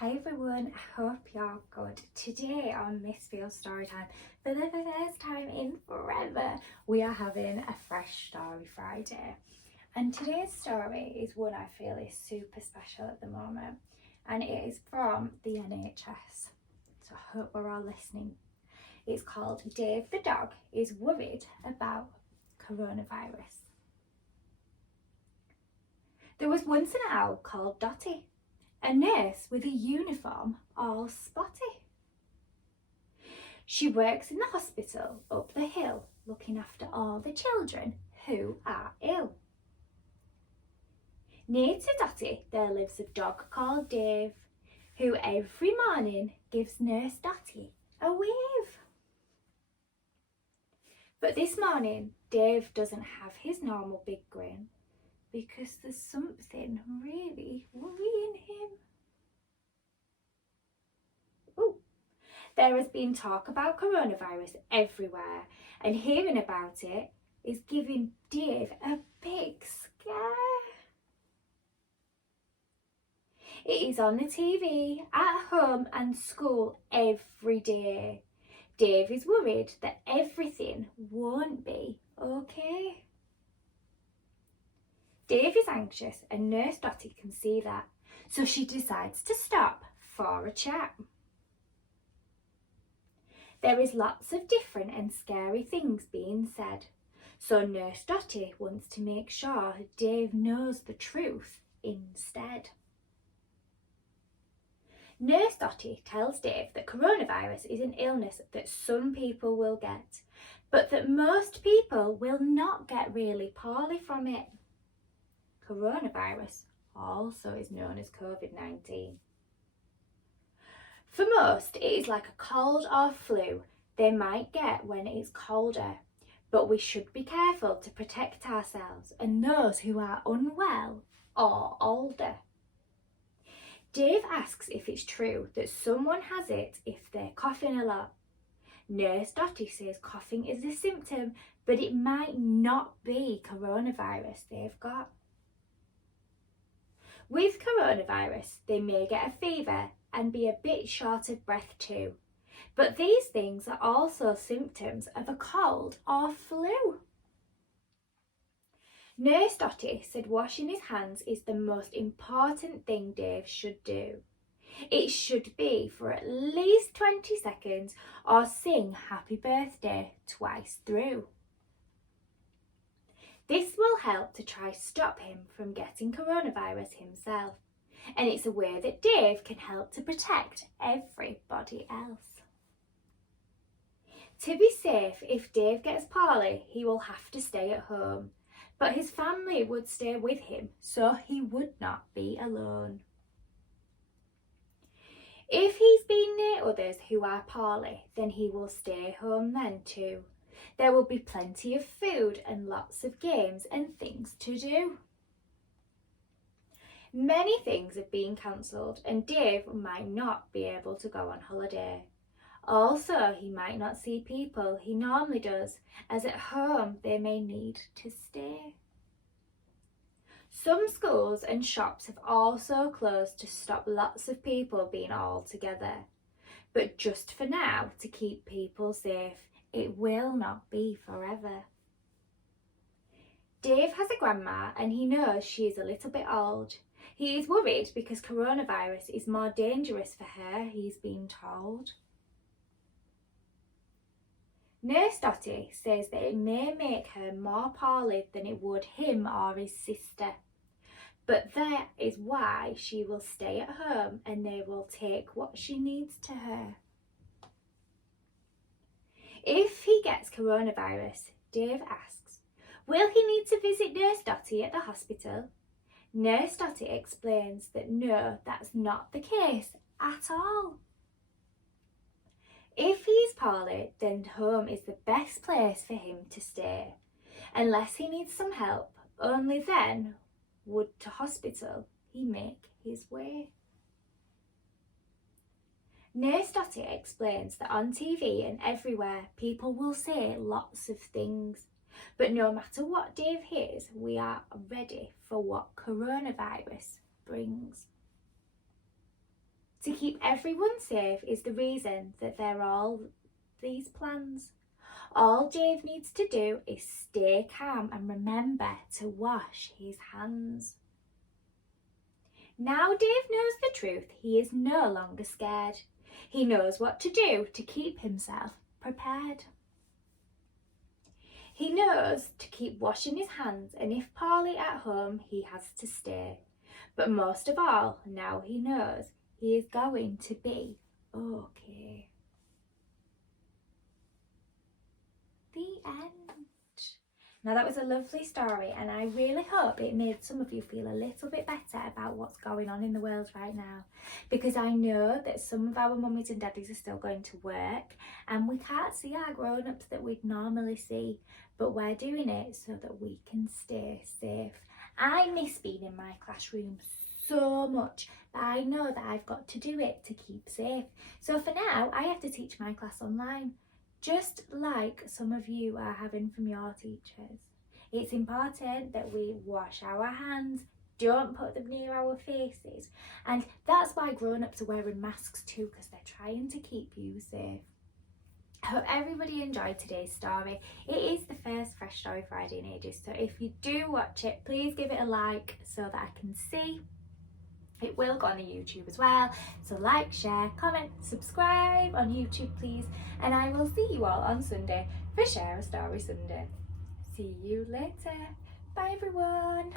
Hi everyone, I hope you're good. Today on Miss Field Storytime, for the first time in forever, we are having a Fresh Story Friday. And today's story is one I feel is super special at the moment, and it is from the NHS. So I hope we're all listening. It's called Dave the Dog is Worried About Coronavirus. There was once an owl called Dotty, a nurse with a uniform all spotty. She works in the hospital up the hill, looking after all the children who are ill. Near to Dotty there lives a dog called Dave, who every morning gives Nurse Dotty a wave. But this morning Dave doesn't have his normal big grin, because there's something really worrying him. There has been talk about coronavirus everywhere, and hearing about it is giving Dave a big scare. It is on the TV, at home and school every day. Dave is worried that everything won't be okay. Dave is anxious and Nurse Dotty can see that, so she decides to stop for a chat. There is lots of different and scary things being said, so Nurse Dotty wants to make sure Dave knows the truth instead. Nurse Dotty tells Dave that coronavirus is an illness that some people will get, but that most people will not get really poorly from it. Coronavirus also is known as COVID-19. For most, it is like a cold or flu they might get when it is colder, but we should be careful to protect ourselves and those who are unwell or older. Dave asks if it's true that someone has it if they're coughing a lot. Nurse Dotty says coughing is a symptom, but it might not be coronavirus they've got. With coronavirus, they may get a fever and be a bit short of breath too. But these things are also symptoms of a cold or flu. Nurse Dotty said washing his hands is the most important thing Dave should do. It should be for at least 20 seconds or sing happy birthday twice through. This will help to try stop him from getting coronavirus himself, and it's a way that Dave can help to protect everybody else. To be safe, if Dave gets poorly, he will have to stay at home, but his family would stay with him, so he would not be alone. If he's been near others who are poorly, then he will stay home then too. There will be plenty of food and lots of games and things to do. Many things have been cancelled and Dave might not be able to go on holiday. Also, he might not see people he normally does, as at home they may need to stay. Some schools and shops have also closed to stop lots of people being all together. But just for now, to keep people safe, it will not be forever. Dave has a grandma and he knows she is a little bit old. He is worried because coronavirus is more dangerous for her, he's been told. Nurse Dotty says that it may make her more poorly than it would him or his sister, but that is why she will stay at home and they will take what she needs to her. If he gets coronavirus, Dave asks, will he need to visit Nurse Dotty at the hospital? Nurse Dotty explains that no, that's not the case at all. If he's poorly, then home is the best place for him to stay. Unless he needs some help, only then would to hospital he make his way. Nurse Dotty explains that on TV and everywhere people will say lots of things, but no matter what Dave hears, we are ready for what coronavirus brings. To keep everyone safe is the reason that there are all these plans. All Dave needs to do is stay calm and remember to wash his hands. Now Dave knows the truth, he is no longer scared. He knows what to do to keep himself prepared. He knows to keep washing his hands, and if poorly at home, he has to stay. But most of all, now he knows he is going to be okay. The end. Now that was a lovely story, and I really hope it made some of you feel a little bit better about what's going on in the world right now, because I know that some of our mummies and daddies are still going to work and we can't see our grown-ups that we'd normally see, but we're doing it so that we can stay safe. I miss being in my classroom so much, but I know that I've got to do it to keep safe. So for now, I have to teach my class online, just like some of you are having from your teachers. It's important that we wash our hands, don't put them near our faces, and that's why grown-ups are wearing masks too, because they're trying to keep you safe. I hope everybody enjoyed today's story. It is the first Fresh Story Friday in ages, so if you do watch it, please give it a like so that I can see. It will go on the YouTube as well, so like, share, comment, subscribe on YouTube please, and I will see you all on Sunday for Share a Story Sunday. See you later. Bye everyone.